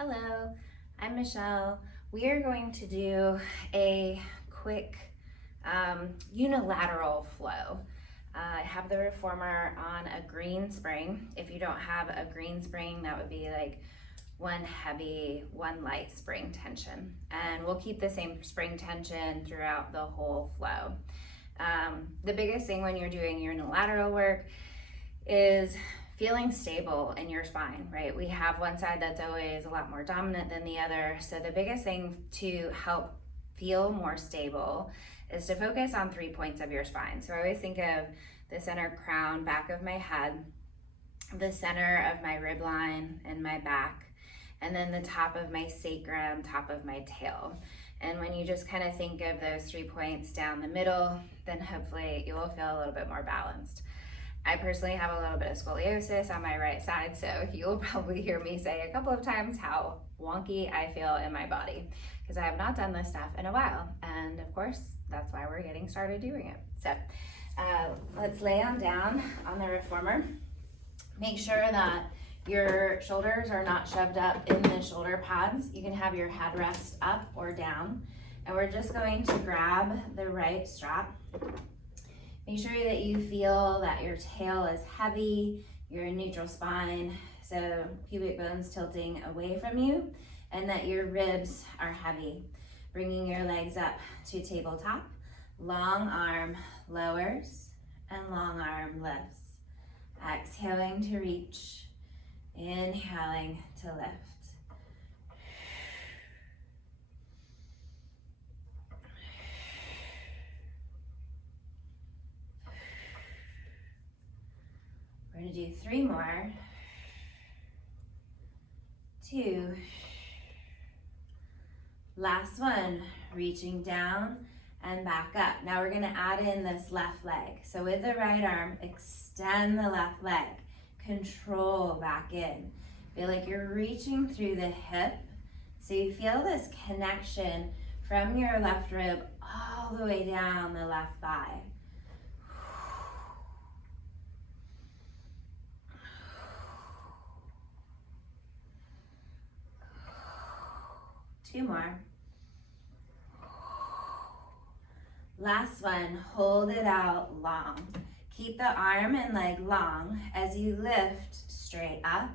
Hello, I'm Michelle. We are going to do a quick unilateral flow. I have the reformer on a green spring. If you don't have a green spring, that would be like one heavy, one light spring tension. And we'll keep the same spring tension throughout the whole flow. The biggest thing when you're doing unilateral work is feeling stable in your spine, right? We have one side that's always a lot more dominant than the other. So the biggest thing to help feel more stable is to focus on 3 points of your spine. So I always think of the center crown, back of my head, the center of my rib line and my back, and then the top of my sacrum, top of my tail. And when you just kind of think of those 3 points down the middle, then hopefully you will feel a little bit more balanced. I personally have a little bit of scoliosis on my right side, so you'll probably hear me say a couple of times how wonky I feel in my body because I have not done this stuff in a while. And of course, that's why we're getting started doing it. So let's lay on down on the reformer. Make sure that your shoulders are not shoved up in the shoulder pads. You can have your head rest up or down. And we're just going to grab the right strap. Make sure that you feel that your tail is heavy, you're in neutral spine, so pubic bones tilting away from you, and that your ribs are heavy. Bringing your legs up to tabletop, long arm lowers and long arm lifts. Exhaling to reach, inhaling to lift. We're gonna do 3 more. 2. Last one, reaching down and back up. Now we're gonna add in this left leg. So with the right arm, extend the left leg. Control back in. Feel like you're reaching through the hip. So you feel this connection from your left rib all the way down the left thigh. 2 more. Last one, hold it out long. Keep the arm and leg long as you lift straight up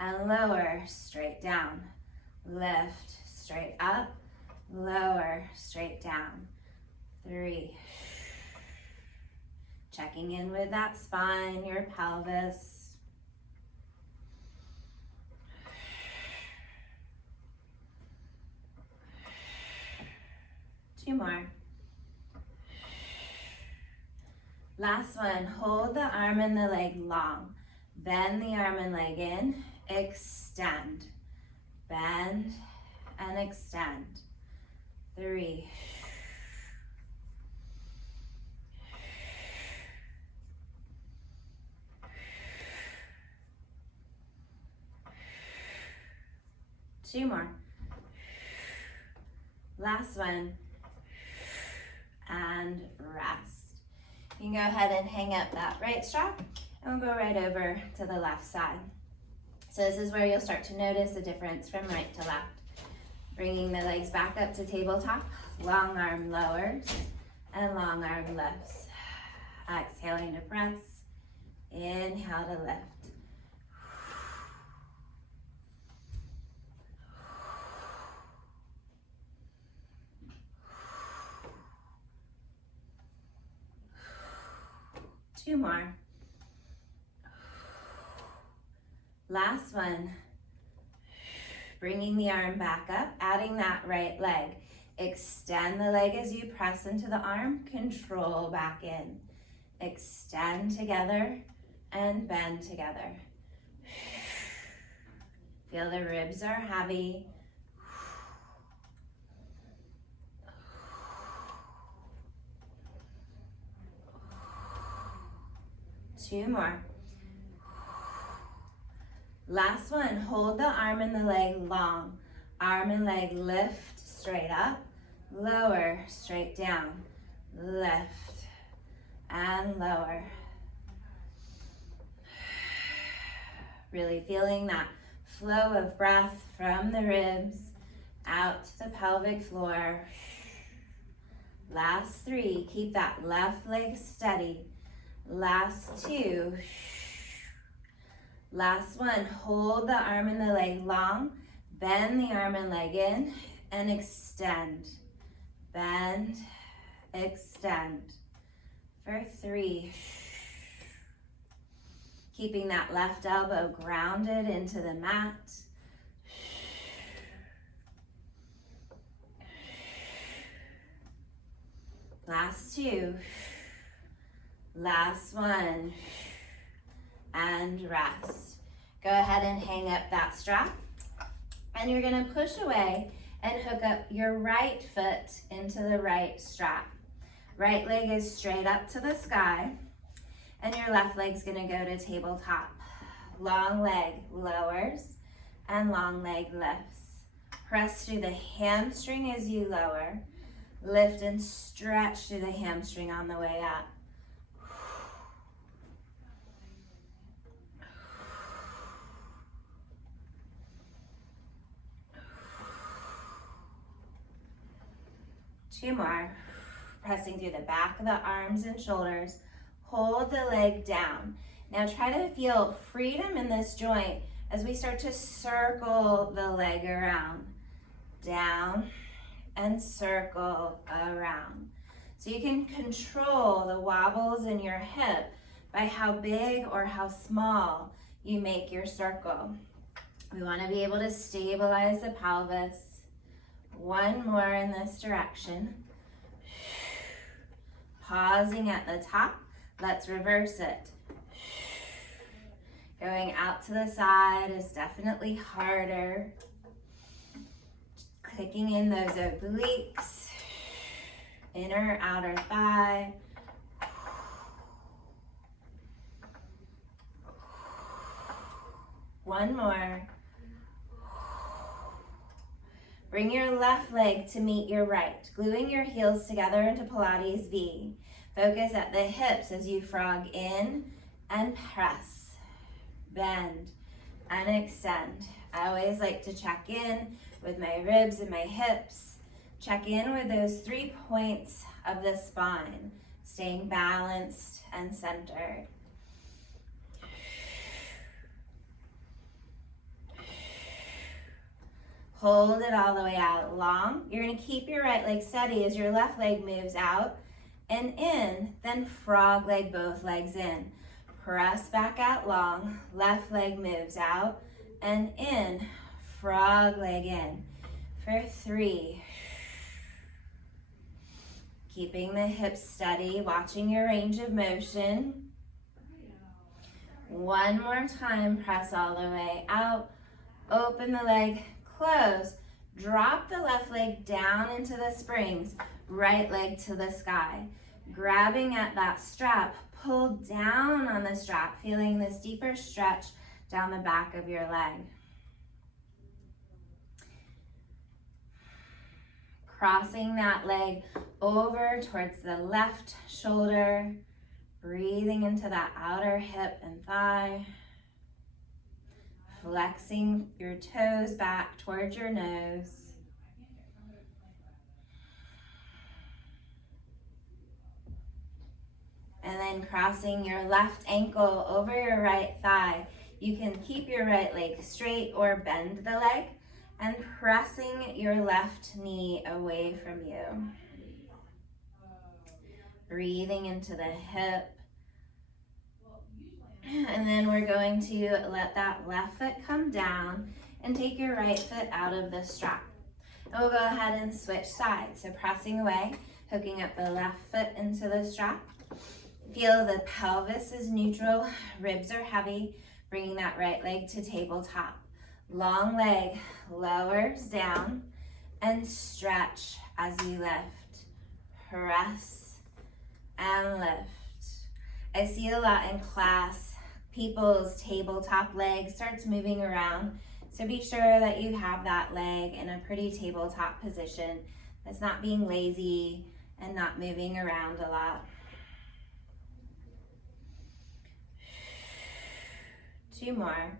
and lower straight down. Lift straight up, lower straight down. 3. Checking in with that spine, your pelvis. 2 more. Last one, hold the arm and the leg long. Bend the arm and leg in, extend. Bend and extend. 3. 2 more. Last one. And rest. You can go ahead and hang up that right strap and we'll go right over to the left side. So this is where you'll start to notice the difference from right to left. Bringing the legs back up to tabletop, long arm lowers and long arm lifts. Exhaling to press, inhale to lift. 2 more. Last one. Bringing the arm back up, adding that right leg. Extend the leg as you press into the arm, control back in. Extend together and bend together. Feel the ribs are heavy. 2 more. Last one, hold the arm and the leg long. Arm and leg lift straight up, lower, straight down, lift, and lower. Really feeling that Flow of breath from the ribs out to the pelvic floor. Last 3, keep that left leg steady. Last 2. Last 1, hold the arm and the leg long. Bend the arm and leg in and extend. Bend, extend. For 3. Keeping that left elbow grounded into the mat. Last 2. Last 1. And rest. Go ahead and hang up that strap. And you're gonna push away and hook up your right foot into the right strap. Right leg is straight up to the sky, and your left leg's gonna go to tabletop. Long leg lowers and long leg lifts. Press through the hamstring as you lower. Lift and stretch through the hamstring on the way up. 2 more. Pressing through the back of the arms and shoulders. Hold the leg down. Now try to feel freedom in this joint as we start to circle the leg around. Down and circle around. So you can control the wobbles in your hip by how big or how small you make your circle. We want to be able to stabilize the pelvis. 1 more in this direction. Pausing at the top. Let's reverse it. Going out to the side is definitely harder. Clicking in those obliques. Inner, outer thigh. One more. Bring your left leg to meet your right, gluing your heels together into Pilates V. Focus at the hips as you frog in and press, bend, and extend. I always like to check in with my ribs and my hips. Check in with those 3 points of the spine, staying balanced and centered. Hold it all the way out long. You're going to keep your right leg steady as your left leg moves out and in, then frog leg both legs in. Press back out long, left leg moves out and in, frog leg in. For 3. Keeping the hips steady, watching your range of motion. 1 more time, press all the way out. Open the leg, close. Drop the left leg down into the springs, right leg to the sky. Grabbing at that strap, pull down on the strap, feeling this deeper stretch down the back of your leg. Crossing that leg over towards the left shoulder, breathing into that outer hip and thigh. Flexing your toes back towards your nose. And then crossing your left ankle over your right thigh. You can keep your right leg straight or bend the leg, and pressing your left knee away from you. Breathing into the hip. And then we're going to let that left foot come down and take your right foot out of the strap. And we'll go ahead and switch sides. So pressing away, hooking up the left foot into the strap. Feel the pelvis is neutral, ribs are heavy, bringing that right leg to tabletop. Long leg lowers down and stretch as you lift. Press and lift. I see a lot in class, people's tabletop leg starts moving around. So be sure that you have that leg in a pretty tabletop position that's not being lazy and not moving around a lot. 2 more.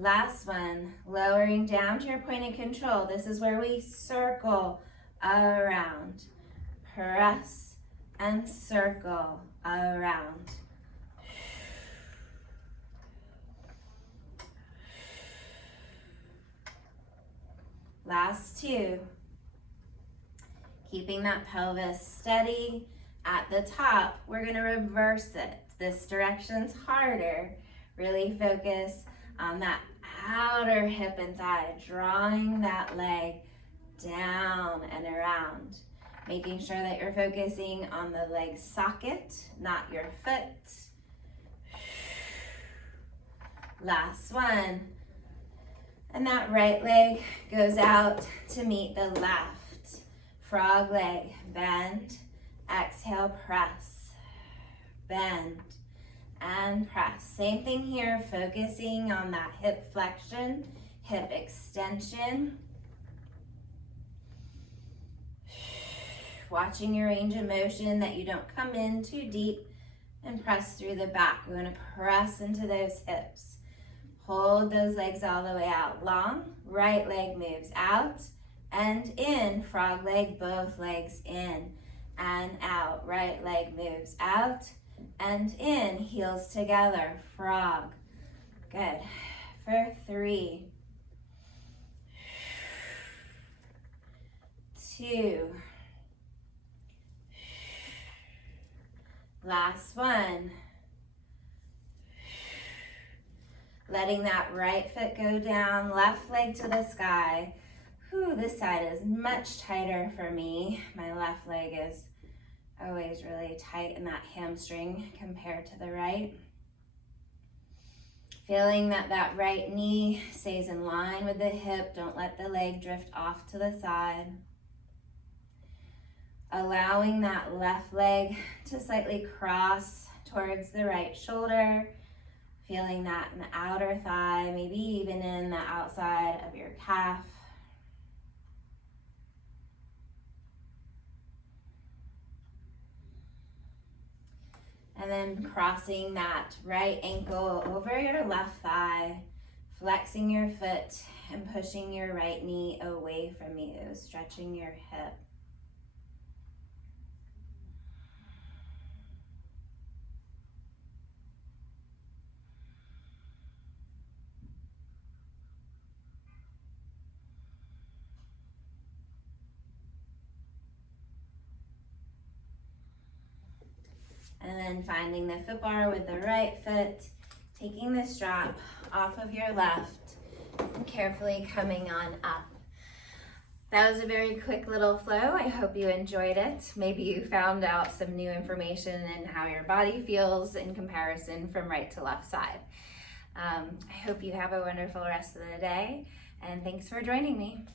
Last one, lowering down to your point of control. This is where we circle around. Press and circle around. Last two. Keeping that pelvis steady. At the top, we're gonna reverse it. This direction's harder. Really focus on that outer hip and thigh, drawing that leg down and around. Making sure that you're focusing on the leg socket, not your foot. Last one. And that right leg goes out to meet the left. Frog leg, bend, exhale, press, bend, and press. Same thing here, focusing on that hip flexion, hip extension. Watching your range of motion, that you don't come in too deep and press through the back. We're gonna press into those hips. Hold those legs all the way out long. Right leg moves out and in. Frog leg, both legs in and out. Right leg moves out and in. Heels together, frog. Good. For 3, 2, last one. Letting that right foot go down, left leg to the sky. Whew, this side is much tighter for me. My left leg is always really tight in that hamstring compared to the right. Feeling that that right knee stays in line with the hip. Don't let the leg drift off to the side. Allowing that left leg to slightly cross towards the right shoulder. Feeling that in the outer thigh, maybe even in the outside of your calf. And then crossing that right ankle over your left thigh, flexing your foot and pushing your right knee away from you, stretching your hip. And then finding the foot bar with the right foot, taking the strap off of your left, and carefully coming on up. That was a very quick little flow. I hope you enjoyed it. Maybe you found out some new information in how your body feels in comparison from right to left side. I hope you have a wonderful rest of the day, and thanks for joining me.